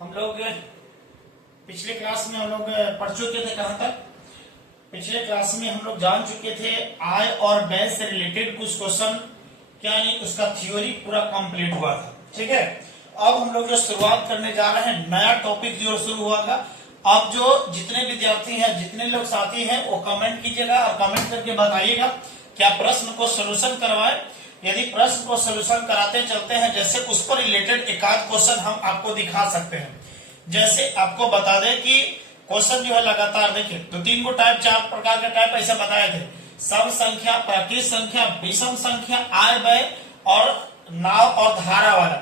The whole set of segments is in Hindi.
हम लोग पिछले क्लास में हम लोग पढ़ चुके थे। कहां तक? पिछले क्लास में हम लोग जान चुके थे आय और व्यय से रिलेटेड कुछ क्वेश्चन, क्या नहीं उसका थ्योरी पूरा कंप्लीट हुआ था। ठीक है, अब हम लोग जो शुरुआत करने जा रहे हैं, नया टॉपिक जो शुरू हुआ था। अब जो जितने विद्यार्थी हैं, जितने लोग साथी हैं, वो कमेंट कीजिएगा और कमेंट करके बताइएगा क्या प्रश्न को सोल्यूशन करवाए। यदि प्रश्न को सोल्यूशन कराते चलते हैं, जैसे उस पर रिलेटेड एक आध क्वेश्चन हम आपको दिखा सकते हैं। जैसे आपको बता दें कि क्वेश्चन जो है लगातार देखिए, तो 3 को टाइप, 4 प्रकार के टाइप ऐसे बताए थे। सम संख्या, प्राकृत संख्या, विषम संख्या, आय व्यय और नाव और धारा वाला।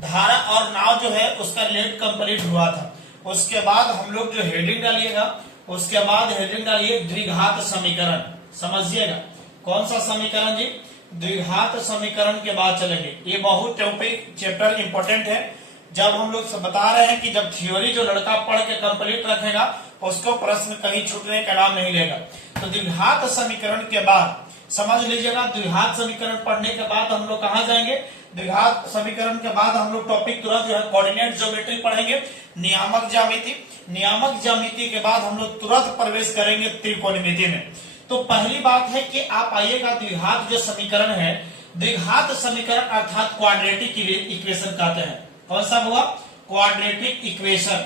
धारा और नाव जो है उसका रिलेट कंप्लीट हुआ था। उसके बाद हम लोग जो हेडिंग डालिएगा, उसके बाद हेडिंग डालिए द्विघात समीकरण। समझिएगा कौन सा समीकरण जी? द्विघात समीकरण के बाद चलेंगे। ये बहुत टॉपिक चैप्टर इंपॉर्टेंट है। जब हम लोग बता रहे हैं कि जब थ्योरी जो लड़का पढ़ के कंप्लीट रखेगा उसको प्रश्न कहीं छूटने का नाम नहीं लेगा। तो द्विघात समीकरण के बाद समझ लीजिएगा, द्विघात समीकरण पढ़ने के बाद हम लोग कहाँ जाएंगे? द्विघात समीकरण के बाद हम लोग टॉपिक तुरंत जो है कोऑर्डिनेट ज्योमेट्री पढ़ेंगे, नियामक ज्यामिति। नियामक ज्यामिति के बाद हम लोग तुरंत प्रवेश करेंगे त्रिकोणमिति में। तो पहली बात है कि आप आइएगा, द्विघात जो समीकरण है, द्विघात समीकरण अर्थात क्वाड्रेटिक इक्वेशन कहते हैं। कौन सा हुआ? Quadratic equation.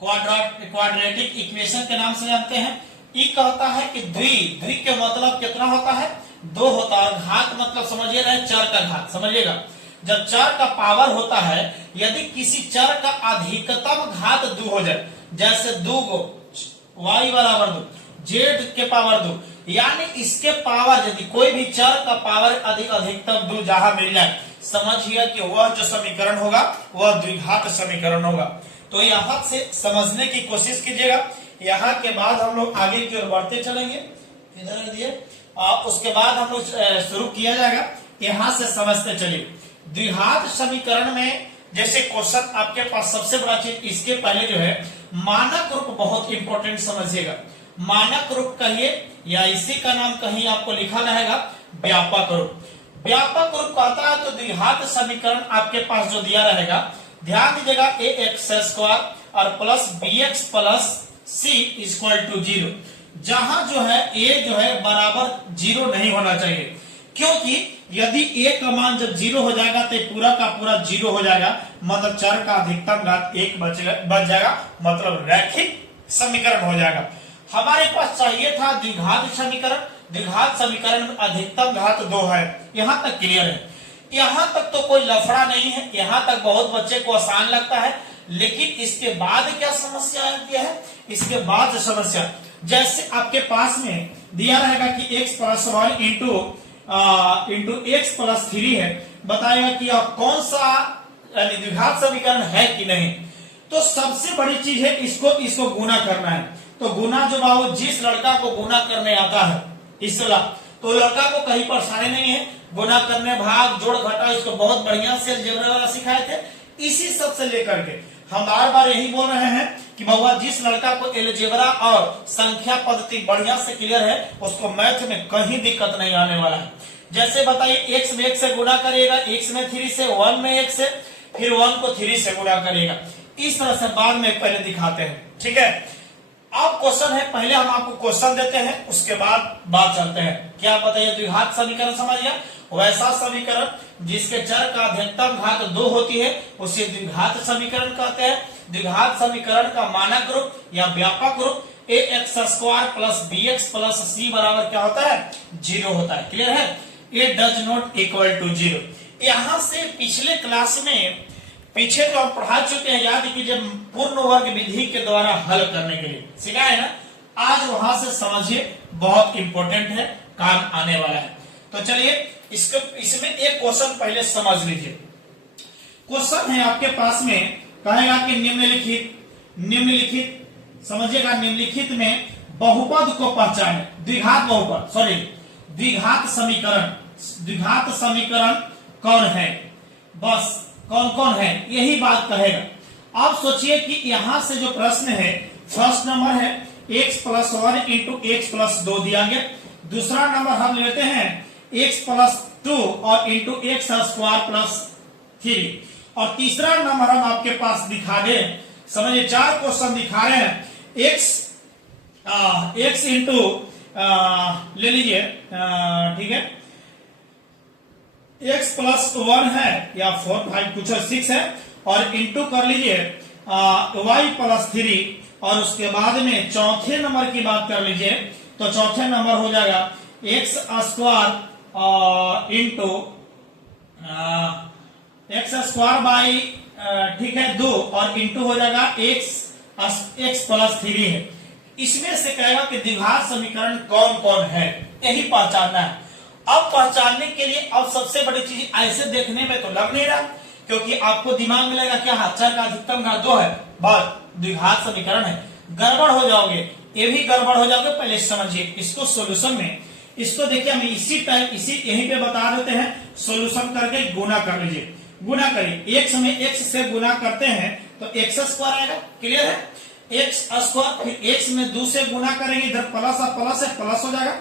क्वाड्रेटिक इक्वेशन के नाम से जानते हैं। ई कहता है कि द्वि के मतलब कितना होता है? 2 होता है। घात मतलब समझिए रहे चर का घात। समझिएगा, जब चर का पावर होता है, यदि किसी चर का अधिकतम घात 2 हो जाए, जैसे 2 को y बराबर 2, z के पावर 2, यानी इसके पावर, यदि कोई भी चर का पावर अधिकतम 2 जहां मिल जाए, समझिए कि वह जो समीकरण होगा वह द्विघात समीकरण होगा। तो यहां से समझने की कोशिश कीजिएगा। यहाँ के बाद हम लोग आगे की ओर बढ़ते चलेंगे। इधर दिए, उसके बाद हम लोग शुरू किया जाएगा। यहाँ से समझते चलिए। द्विघात समीकरण में जैसे क्वेश्चन आपके पास सबसे बड़ा चीज, इसके पहले जो है मानक रूप बहुत इंपॉर्टेंट समझिएगा। मानक रूप कहिए या इसी का नाम कहीं आपको लिखा रहेगा व्यापक रूप। व्यापक रूप कहता है तो द्विघात समीकरण आपके पास जो दिया रहेगा, ध्यान दीजिएगा, ax² और plus bx plus c equal to 0। जहां जो है a जो है बराबर 0 नहीं होना चाहिए, क्योंकि यदि a का मान जब 0 हो जाएगा तो पूरा का पूरा 0 हो जाएगा, मतलब चर का अधिकतम घात 1 बच जाएगा, मतलब रैखिक समीकरण हो जाएगा। हमारे पास चाहिए था द्विघात समीकरण। द्विघात समीकरण में अधिकतम घात 2 है। यहां तक क्लियर है? यहां तक तो कोई लफड़ा नहीं है, यहां तक बहुत बच्चे को आसान लगता है। लेकिन इसके बाद क्या समस्या आती है? इसके बाद समस्या, जैसे आपके पास में दिया रहेगा कि x plus 1 into x plus 3 है, बताएगा कि आप कौन सा द्विघात समीकरण है कि नहीं। तो सबसे बड़ी चीज है इसको गुना करना है। तो गुना जो बाबू, जिस लड़का को गुना करने आता है इस वाला, तो लड़का को कहीं परेशानी नहीं है। गुना करने, भाग, जोड़, घटा, इसको बहुत बढ़िया से अलजेब्रा वाला सिखाए थे। इसी सब से लेकर के हम बार बार यही बोल रहे हैं कि बाबा जिस लड़का को अलजेब्रा और संख्या पद्धति बढ़िया से क्लियर है, उसको मैथ में कहीं दिक्कत नहीं आने वाला है। जैसे बताइए, x में 1 से गुना करिएगा, x में 3 से, 1 में 1 से, फिर 1 को 3 से गुना करिएगा। इस तरह से बाद में पहले दिखाते हैं। ठीक है, अब क्वेश्चन है, पहले हम आपको क्वेश्चन देते हैं, उसके बाद बात चलते हैं। क्या बताइए? द्विघात समीकरण समझ गया? वैसा समीकरण जिसके चर का अधिकतम घात 2 होती है उसे द्विघात समीकरण कहते हैं। द्विघात समीकरण का मानक रूप या व्यापक रूप ax² plus bx plus c बराबर क्या होता है? 0 होता है। क्लियर है? ये डज नॉट इक्वल टू 0। यहां से पिछले क्लास में पीछे जो हम पढ़ा चुके हैं, याद कीजिए, पूर्ण वर्ग विधि के द्वारा हल करने के लिए सिखाया है ना। आज वहां से समझिए, बहुत इंपॉर्टेंट है, काम आने वाला है। तो चलिए इसमें एक क्वेश्चन पहले समझ लीजिए। क्वेश्चन है आपके पास में, कहेगा कि निम्नलिखित समझिएगा, निम्नलिखित में बहुपद को पहचाने। द्विघात समीकरण कौन है? बस कौन कौन है, यही बात कहेगा। अब सोचिए कि यहां से जो प्रश्न है, फर्स्ट नंबर है x plus 1 into x plus 2 दिया गया। दूसरा नंबर हम लेते हैं x प्लस 2 और इंटू x² प्लस 3। और तीसरा नंबर हम आपके पास दिखा दे, समझिए 4 क्वेश्चन दिखा रहे हैं। x इंटू ले लीजिए, ठीक है, x प्लस 1 है या 4 5 कुछ 6 है, और इंटू कर लीजिए y प्लस 3, और उसके बाद में चौथे नंबर की बात कर लीजिए तो चौथे नंबर हो जाएगा x square into x square by, ठीक है, 2, और इंटू हो जाएगा एक्स प्लस 3 है। इसमें से कहेगा कि द्विघात समीकरण कौन कौन है, यही पहचानना है। अब पहचानने के लिए अब सबसे बड़ी चीज ऐसे देखने में तो लग नहीं रहा, क्योंकि आपको दिमाग में लगेगा क्या चर का अधिकतम घात 2 है, बस द्विघात समीकरण है। गड़बड़ हो जाओगे, ये भी गड़बड़ हो जाओगे। पहले समझिए इसको सॉल्यूशन में, इसको देखिए हम इसी टाइम यहीं पे बता देते हैं, सॉल्यूशन करके गुना कर लीजिए। गुना करिए, x में x से गुना करते हैं तो एक्स स्क्वायर आएगा, क्लियर है, एक्स स्क्वायर, फिर x में 2 से गुना करेंगे, इधर प्लस और प्लस है, प्लस हो जाएगा,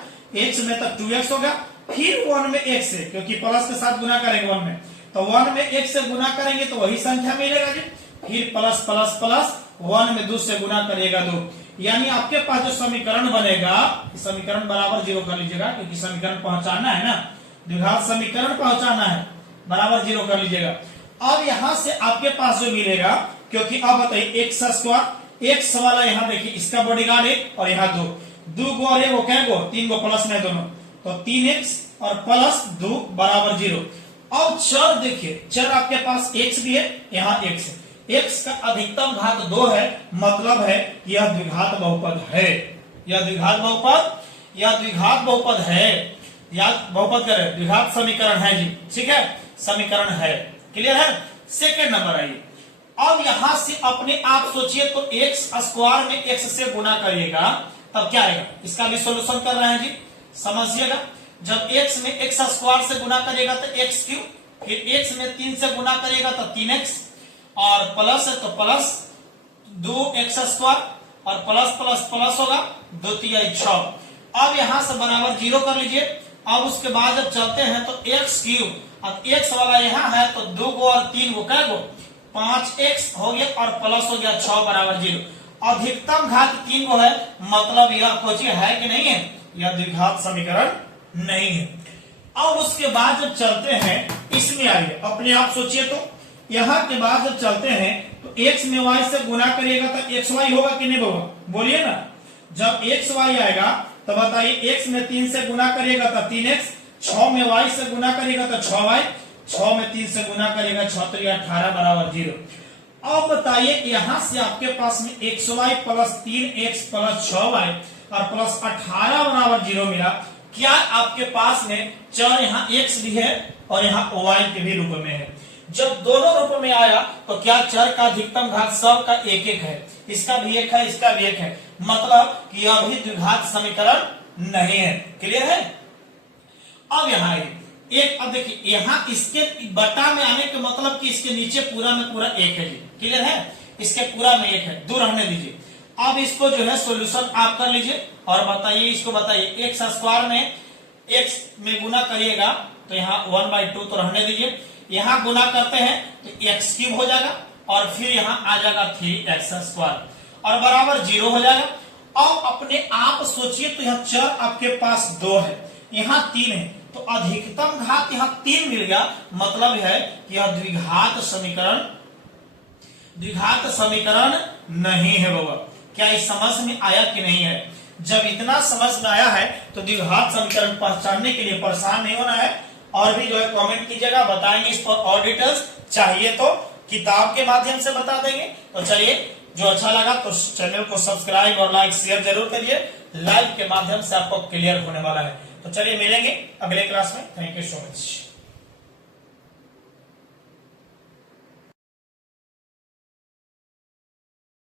x में तक 2x होगा, फिर 1 में x से, क्योंकि प्लस के साथ गुना करेंगे 1 में, तो 1 में x से गुना करेंगे तो वही संख्या मिलेगा जी, फिर प्लस प्लस प्लस 1 में 2 से गुना करिएगा 2, यानी आपके पास जो समीकरण बनेगा, समीकरण बराबर 0 कर लीजिएगा, क्योंकि समीकरण पहुंचाना है ना, द्विघात समीकरण पहुंचाना है, बराबर 0 कर लीजिएगा। अब यहां से आपके पास जो मिलेगा, क्योंकि अब बताइए एक्स स्क्वायर, एक्स वाला यहाँ देखिए इसका बॉडीगार्ड 1 और यहाँ 2 गो और 1 गो, क्या गो 3 गो प्लस में दोनों, तो 3x और प्लस 2 बराबर 0। अब चर देखिए, चर आपके पास x भी है, यहाँ x है, x का अधिकतम घात 2 है, मतलब है कि यह द्विघात बहुपद है, यह द्विघात बहुपद, यह द्विघात बहुपद है, या बहुपद करे द्विघात समीकरण है जी, ठीक है, समीकरण है, क्लियर है। सेकेंड नंबर आइए, अब यहां से अपने आप सोचिए तो एक्स स्क्वायर में x से गुना करिएगा तब क्या आएगा, इसका भी सॉल्यूशन कर रहे हैं जी, समझिएगा। जब x में x स्क्वायर से गुना करिएगा तो x क्यूब, फिर x में 3 से गुना करिएगा तो 3x, और प्लस है तो प्लस 2x स्क्वायर, और प्लस प्लस प्लस होगा 2 3 6। अब यहां से बराबर 0 कर लीजिए। अब उसके बाद जब चलते हैं तो x क्यूब, अब x वाला यहाँ है तो 2 गो और 3 गो, क्या गो 5x हो गया, और प्लस हो गया 6 बराबर 0। अधिकतम घात 3 गो है, मतलब यह कोची है कि नहीं है, यह द्विघात समीकरण नहीं है। अब उसके बाद जब चलते हैं इसमें आइए, अपने आप सोचिए तो यहाँ के बाद जब चलते हैं तो x में y से गुना करिएगा तो xy होगा कि नहीं होगा, बोलिए ना। जब xy आएगा तो बताइए x में 3 से गुना करिएगा तो 3x, 6 में y से गुना करिएगा तो 6y, 6 में 3 से गुना करिएगा 6 3 18 बराबर 0। अब बताइए यहां से आपके पास में xy plus 3x plus 6y और प्लस 18 बराबर 0 मिला। क्या आपके पास में चर यहाँ x भी है और यहाँ y के भी रूप में है। जब दोनों रूप में आया तो क्या चर का अधिकतम घात सब का 1 1 है, इसका भी 1 है, इसका भी 1 है, मतलब कि यह भी द्विघात समीकरण नहीं है, क्लियर है। अब यहाँ एक, अब देखिए यहाँ इसके बटा में आने के मतलब कि इसके नीचे पूरा में पूरा 1 है, क्लियर है, इसके पूरा में 1 है, दूर रहने दीजिए। अब इसको जो है सॉल्यूशन आप कर लीजिए और बताइए, इसको बताइए एक्स स्क्वायर में x में गुना करिएगा तो यहाँ 1/2 तो रहने दीजिए, यहाँ गुना करते हैं तो x क्यूब हो जाएगा, और फिर यहाँ आ जाएगा 3x स्क्वायर और बराबर 0 हो जाएगा। अब अपने आप सोचिए तो यहाँ चर आपके पास 2 है, यहाँ 3 है, तो अधिकतम घात यहाँ 3 मिल गया, मतलब है कि यह द्विघात समीकरण नहीं है बाबा। क्या इस समझ में आया कि नहीं है। जब इतना समझ में आया है तो द्विघात समीकरण पहचानने के लिए परेशान नहीं होना है, और भी जो है कमेंट कीजिएगा, बताएंगे इस पर और डिटेल्स, चाहिए तो किताब के माध्यम से बता देंगे। तो चलिए, जो अच्छा लगा तो चैनल को सब्सक्राइब और लाइक शेयर जरूर करिए, लाइव के माध्यम से आपको क्लियर होने वाला है। तो चलिए मिलेंगे अगले क्लास में, थैंक यू सो मच।